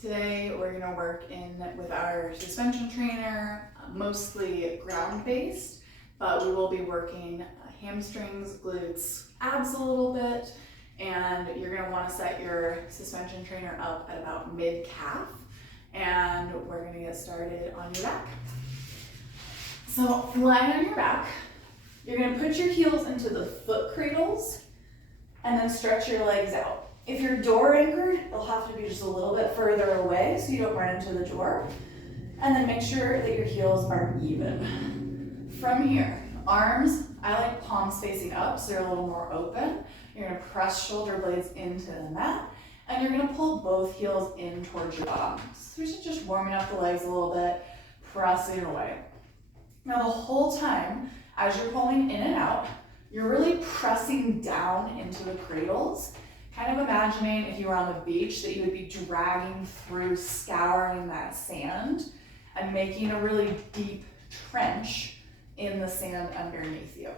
Today we're going to work in with our suspension trainer, mostly ground-based, but we will be working hamstrings, glutes, abs a little bit, and you're going to want to set your suspension trainer up at about mid-calf, and we're going to get started on your back. So lie on your back. You're going to put your heels into the foot cradles and then stretch your legs out. If you're door anchored, it'll have to be just a little bit further away so you don't run into the door. And then make sure that your heels are even. From here, arms, I like palms facing up so they're a little more open. You're gonna press shoulder blades into the mat and you're gonna pull both heels in towards your bottom. So this is just warming up the legs a little bit, pressing away. Now the whole time, as you're pulling in and out, you're really pressing down into the cradles. Kind of imagining if you were on the beach that you would be dragging through, scouring that sand and making a really deep trench in the sand underneath you.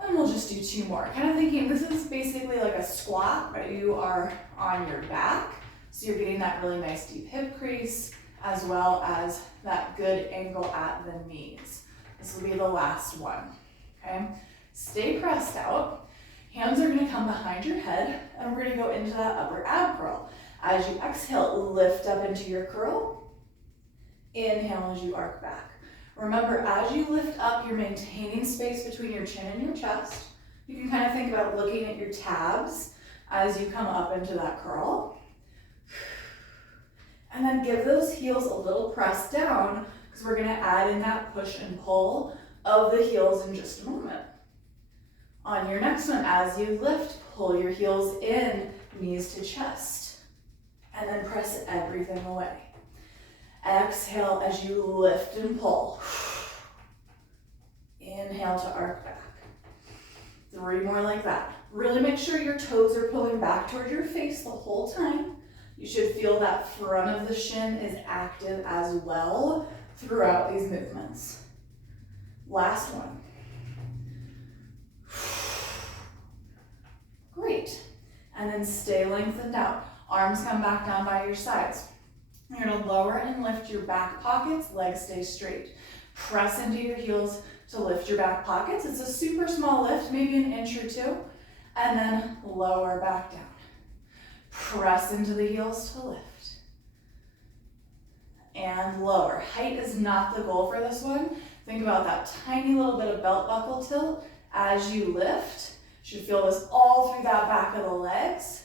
And we'll just do two more. Kind of thinking this is basically like a squat, but you are on your back. So you're getting that really nice deep hip crease as well as that good angle at the knees. This will be the last one, okay? Stay pressed out. Hands are gonna come behind your head and we're gonna go into that upper ab curl. As you exhale, lift up into your curl. Inhale as you arc back. Remember, as you lift up, you're maintaining space between your chin and your chest. You can kind of think about looking at your tabs as you come up into that curl. And then give those heels a little press down because we're gonna add in that push and pull of the heels in just a moment. On your next one, as you lift, pull your heels in, knees to chest, and then press everything away. Exhale as you lift and pull. Inhale to arc back. 3 more like that. Really make sure your toes are pulling back toward your face the whole time. You should feel that front of the shin is active as well throughout these movements. Last one. Great. And then stay lengthened out. Arms come back down by your sides. You're gonna lower and lift your back pockets, legs stay straight. Press into your heels to lift your back pockets. It's a super small lift, maybe an inch or two. And then lower back down. Press into the heels to lift. And lower. Height is not the goal for this one. Think about that tiny little bit of belt buckle tilt as you lift. You should feel this all through that back of the legs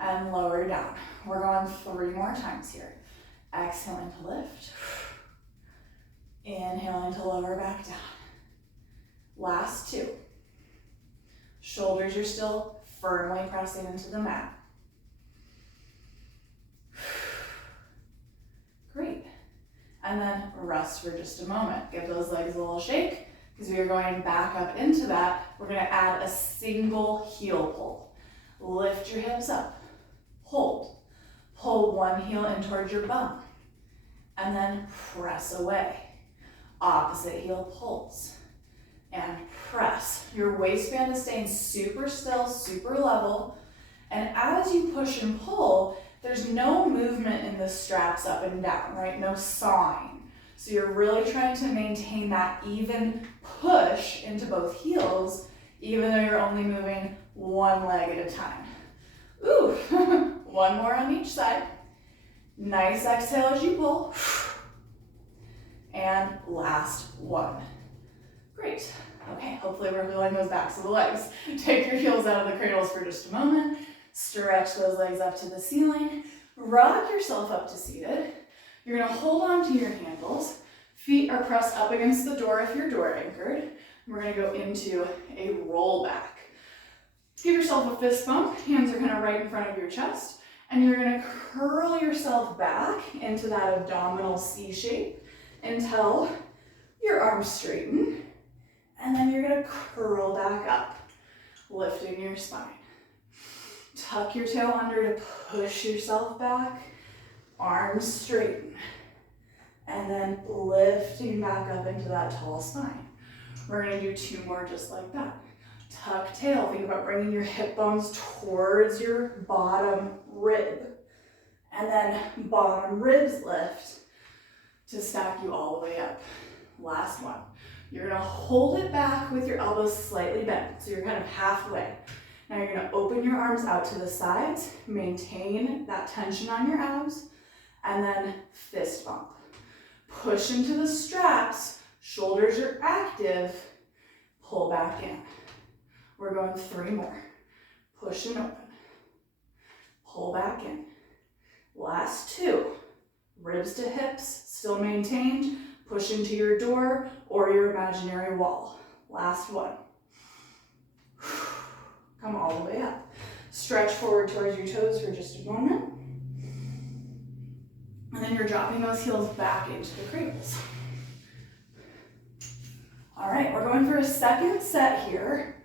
and lower down. We're going 3 more times here. Exhaling to lift. Inhaling to lower back down. Last 2. Shoulders are still firmly pressing into the mat. Great. And then rest for just a moment. Give those legs a little shake. Because we are going back up into that, we're going to add a single heel pull. Lift your hips up, hold. Pull one heel in towards your bum, and then press away. Opposite heel pulls, and press. Your waistband is staying super still, super level, and as you push and pull, there's no movement in the straps up and down, right? No sawing. So you're really trying to maintain that even push into both heels, even though you're only moving one leg at a time. Ooh, 1 more on each side. Nice exhale as you pull. And last 1. Great. Okay, hopefully we're feeling those backs of the legs. Take your heels out of the cradles for just a moment. Stretch those legs up to the ceiling. Rock yourself up to seated. You're gonna hold on to your handles. Feet are pressed up against the door if you're door anchored. We're gonna go into a roll back. Give yourself a fist bump. Hands are kind of right in front of your chest. And you're gonna curl yourself back into that abdominal C shape until your arms straighten. And then you're gonna curl back up, lifting your spine. Tuck your tail under to push yourself back. Arms straighten, and then lifting back up into that tall spine. We're gonna do 2 more just like that. Tuck tail, think about bringing your hip bones towards your bottom rib. And then bottom ribs lift to stack you all the way up. Last one. You're gonna hold it back with your elbows slightly bent, so you're kind of halfway. Now you're gonna open your arms out to the sides, maintain that tension on your abs, and then fist bump. Push into the straps, shoulders are active, pull back in. We're going 3 more. Push and open. Pull back in. Last 2. Ribs to hips, still maintained. Push into your door or your imaginary wall. Last one. Come all the way up. Stretch forward towards your toes for just a moment. And then you're dropping those heels back into the cradles. All right, we're going for a second set here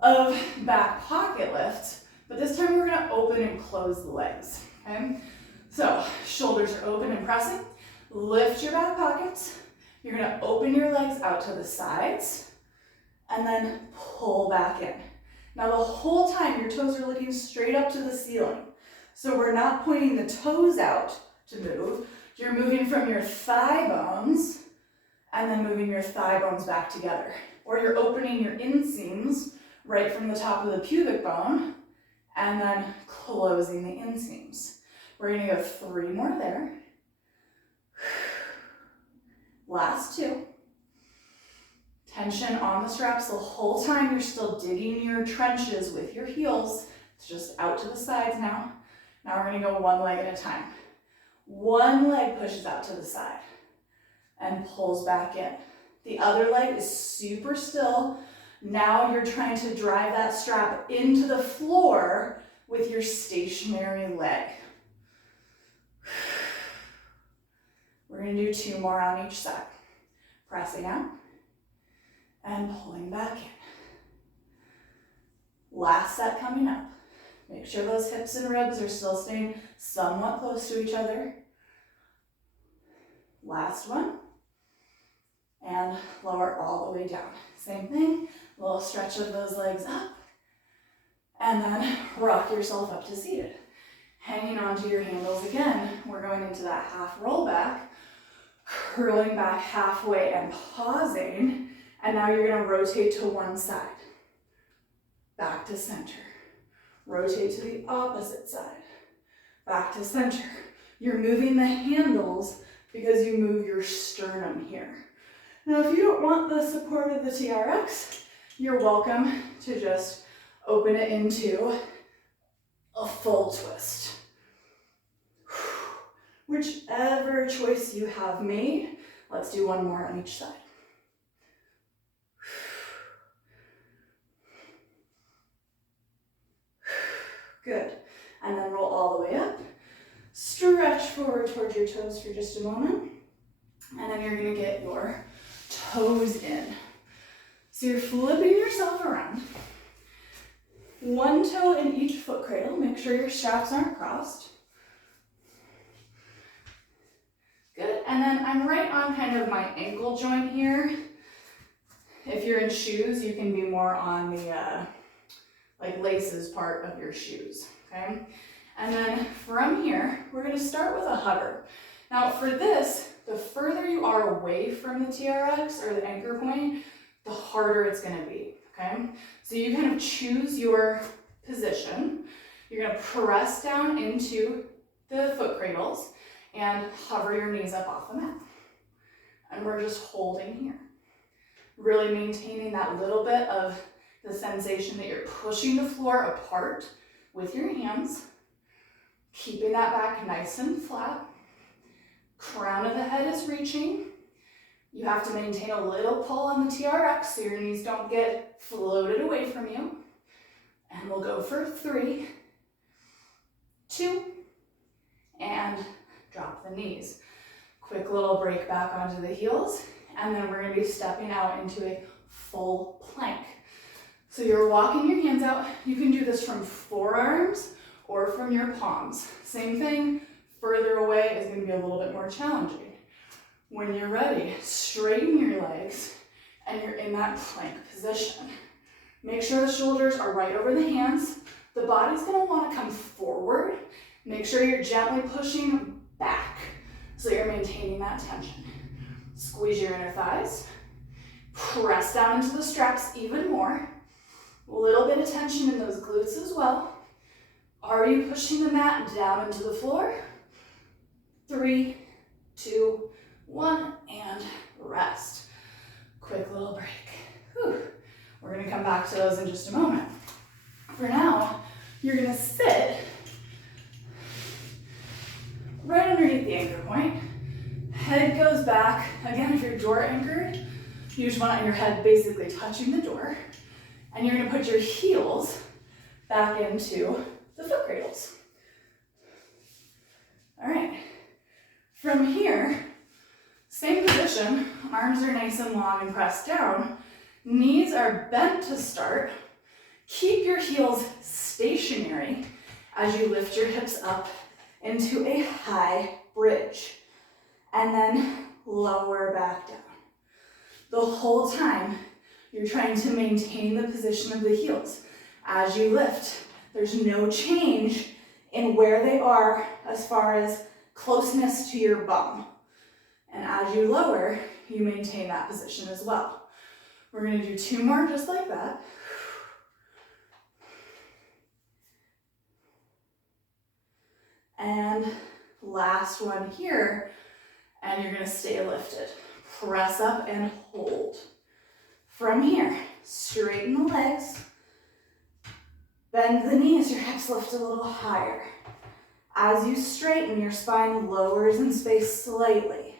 of back pocket lifts, but this time we're gonna open and close the legs, okay? So shoulders are open and pressing. Lift your back pockets. You're gonna open your legs out to the sides and then pull back in. Now the whole time your toes are looking straight up to the ceiling. So we're not pointing the toes out to move. You're moving from your thigh bones and then moving your thigh bones back together. Or you're opening your inseams right from the top of the pubic bone and then closing the inseams. We're gonna go 3 more there. Last 2. Tension on the straps the whole time. You're still digging your trenches with your heels. It's just out to the sides now. Now we're gonna go 1 leg at a time. One leg pushes out to the side and pulls back in. The other leg is super still. Now you're trying to drive that strap into the floor with your stationary leg. We're gonna do 2 more on each side. Pressing out and pulling back in. Last set coming up. Make sure those hips and ribs are still staying somewhat close to each other. Last one. And lower all the way down. Same thing, a little stretch of those legs up. And then rock yourself up to seated. Hanging onto your handles again, we're going into that half roll back, curling back halfway and pausing. And now you're gonna rotate to one side. Back to center. Rotate to the opposite side. Back to center. You're moving the handles because you move your sternum here. Now, if you don't want the support of the TRX, you're welcome to just open it into a full twist. Whichever choice you have made, let's do 1 more on each side. Good. And then roll all the way up. Stretch forward towards your toes for just a moment. And then you're gonna get your toes in. So you're flipping yourself around. 1 toe in each foot cradle. Make sure your straps aren't crossed. Good. And then I'm right on kind of my ankle joint here. If you're in shoes, you can be more on the like laces part of your shoes, okay? And then from here, we're gonna start with a hover. Now for this, the further you are away from the TRX or the anchor point, the harder it's gonna be, okay? So you kind of choose your position. You're gonna press down into the foot cradles and hover your knees up off the mat. And we're just holding here. Really maintaining that little bit of the sensation that you're pushing the floor apart with your hands, keeping that back nice and flat. Crown of the head is reaching. You have to maintain a little pull on the TRX so your knees don't get floated away from you. And we'll go for 3, 2, and drop the knees. Quick little break back onto the heels, and then we're gonna be stepping out into a full plank. So you're walking your hands out. You can do this from forearms or from your palms. Same thing, further away is gonna be a little bit more challenging. When you're ready, straighten your legs and you're in that plank position. Make sure the shoulders are right over the hands. The body's gonna wanna come forward, Make sure you're gently pushing back so you're maintaining that tension. Squeeze your inner thighs. Press down into the straps even more. A little bit of tension in those glutes as well. Are you pushing the mat down into the floor? 3, 2, 1, and rest. Quick little break. Whew. We're gonna come back to those in just a moment. For now, you're gonna sit right underneath the anchor point. Head goes back. Again, if you're door anchored, you just want your head basically touching the door. And you're gonna put your heels back into the foot cradles. All right. From here, same position, arms are nice and long and pressed down. Knees are bent to start. Keep your heels stationary as you lift your hips up into a high bridge. And then lower back down. The whole time, you're trying to maintain the position of the heels. As you lift, there's no change in where they are as far as closeness to your bum. And as you lower, you maintain that position as well. We're gonna do 2 more just like that. And last one here, and you're gonna stay lifted. Press up and hold. From here, straighten the legs, bend the knees, your hips lift a little higher. As you straighten, your spine lowers in space slightly.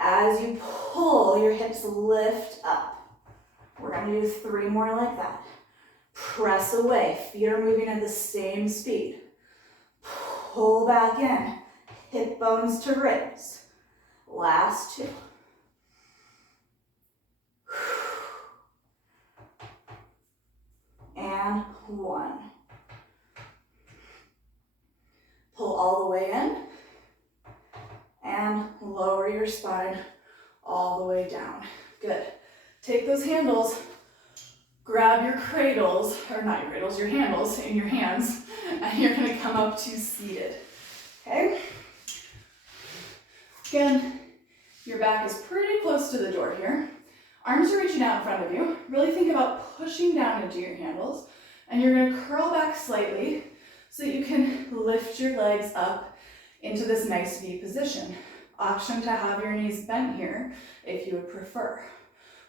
As you pull, your hips lift up. We're gonna do 3 more like that. Press away, feet are moving at the same speed. Pull back in, hip bones to ribs. Last 2. And 1. Pull all the way in and lower your spine all the way down. Good. Take those handles, grab your cradles, or not your cradles, your handles in your hands, and you're gonna come up to seated, okay? Again, your back is pretty close to the door here. Arms are reaching out in front of you. Really think about pushing down into your handles, and you're gonna curl back slightly so that you can lift your legs up into this nice V position. Option to have your knees bent here if you would prefer.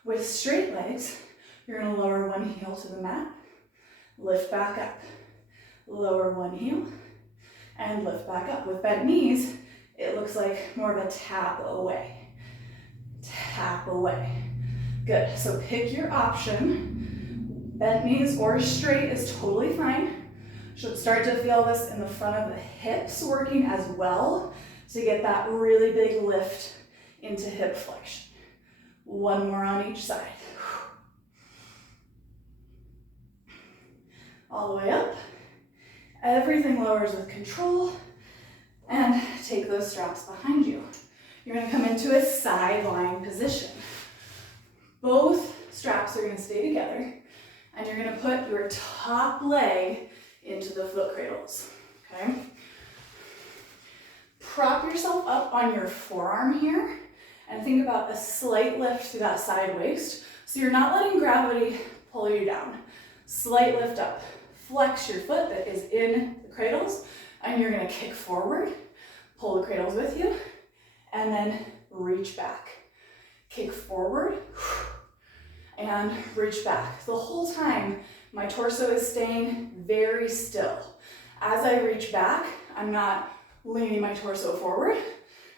With straight legs, you're gonna lower one heel to the mat, lift back up, lower one heel, and lift back up. With bent knees, it looks like more of a tap away. Tap away. Good, so pick your option. Bent knees or straight is totally fine. Should start to feel this in the front of the hips working as well to get that really big lift into hip flexion. 1 more on each side. All the way up. Everything lowers with control. And take those straps behind you. You're gonna come into a side lying position. Both straps are gonna stay together, and you're gonna put your top leg into the foot cradles, okay? Prop yourself up on your forearm here, and think about a slight lift through that side waist, so you're not letting gravity pull you down. Slight lift up. Flex your foot that is in the cradles, and you're gonna kick forward, pull the cradles with you, and then reach back. Kick forward, and reach back. The whole time, my torso is staying very still. As I reach back, I'm not leaning my torso forward,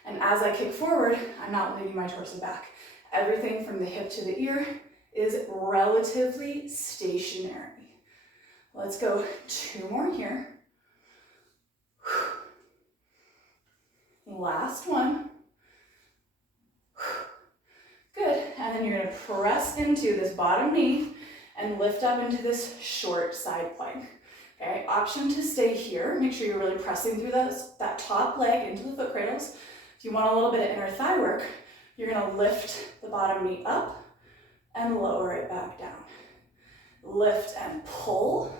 and as I kick forward, I'm not leaning my torso back. Everything from the hip to the ear is relatively stationary. Let's go 2 more here. Last one. Good, and then you're gonna press into this bottom knee and lift up into this short side plank. Okay, option to stay here. Make sure you're really pressing through that top leg into the foot cradles. If you want a little bit of inner thigh work, you're gonna lift the bottom knee up and lower it back down. Lift and pull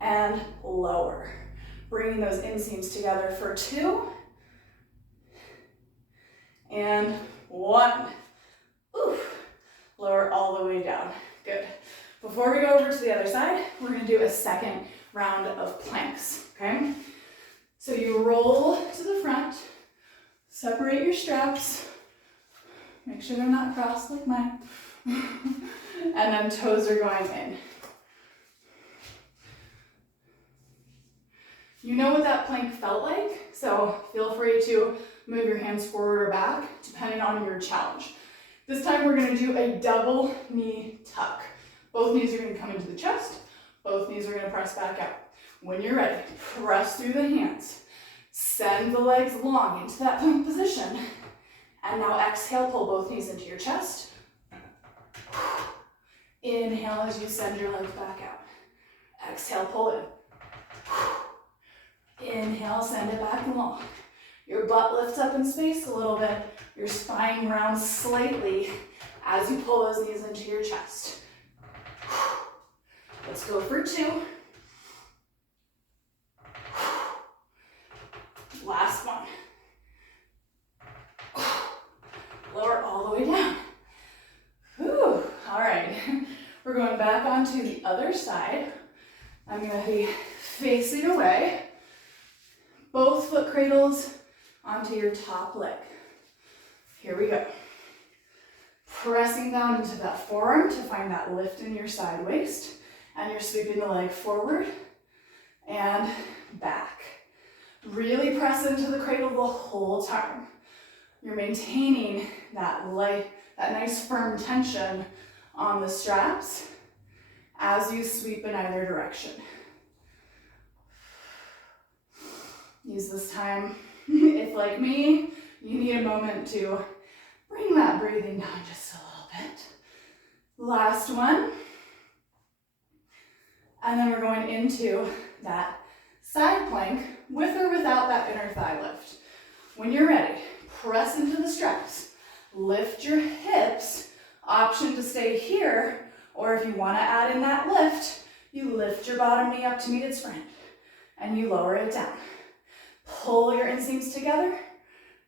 and lower. Bringing those inseams together for 2 and 1. Oof. Lower all the way down. Good. Before we go over to the other side, we're going to do a second round of planks, okay? So you roll to the front, separate your straps, make sure they're not crossed like mine, and then toes are going in. You know what that plank felt like, so feel free to move your hands forward or back, depending on your challenge. This time we're going to do a double knee tuck. Both knees are going to come into the chest, both knees are going to press back out. When you're ready, press through the hands, send the legs long into that plank position, and now exhale, pull both knees into your chest. Inhale as you send your legs back out. Exhale, pull in. Inhale, send it back long. Your butt lifts up in space a little bit. Your spine rounds slightly as you pull those knees into your chest. Let's go for 2. Last one. Lower all the way down. Whew. All right. We're going back onto the other side. I'm going to be facing away. Both foot cradles onto your top leg. Here we go. Pressing down into that forearm to find that lift in your side waist. And you're sweeping the leg forward and back. Really press into the cradle the whole time. You're maintaining that nice firm tension on the straps as you sweep in either direction. Use this time, if like me, you need a moment to bring that breathing down just a little bit. Last one. And then we're going into that side plank with or without that inner thigh lift. When you're ready, press into the straps, lift your hips, option to stay here, or if you want to add in that lift, you lift your bottom knee up to meet its friend and you lower it down. Pull your inseams together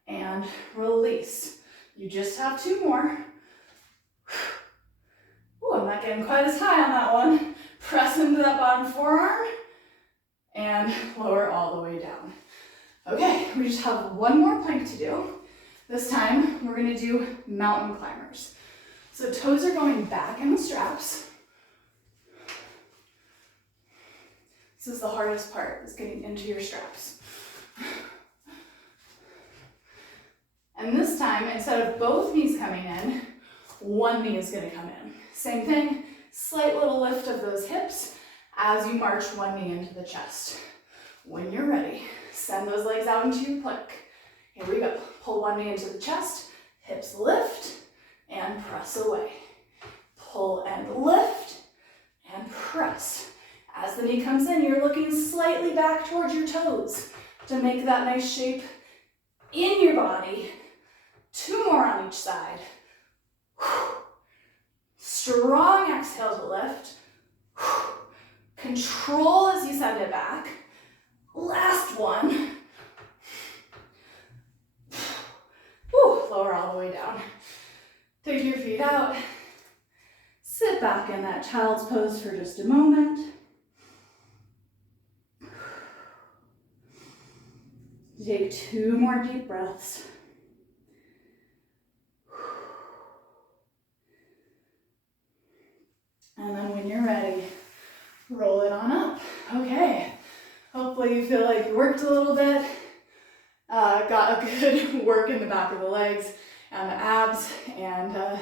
and release. You just have 2 more. Ooh, I'm not getting quite as high on that one. Press into that bottom forearm and lower all the way down. Okay, we just have 1 more plank to do. This time we're going to do mountain climbers. So toes are going back in the straps. This is the hardest part, is getting into your straps. And this time, instead of both knees coming in, 1 knee is going to come in. Same thing, slight little lift of those hips as you march 1 knee into the chest. When you're ready, send those legs out into your plank. Here we go. Pull 1 knee into the chest, hips lift, and press away. Pull and lift, and press. As the knee comes in, you're looking slightly back towards your toes to make that nice shape in your body. 2 more on each side. Strong exhale to lift. Control as you send it back. Last one. Lower all the way down. Take your feet out. Sit back in that child's pose for just a moment. Take 2 more deep breaths. And then when you're ready, roll it on up. Okay, hopefully you feel like you worked a little bit, got a good work in the back of the legs and the abs, and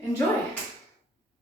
enjoy.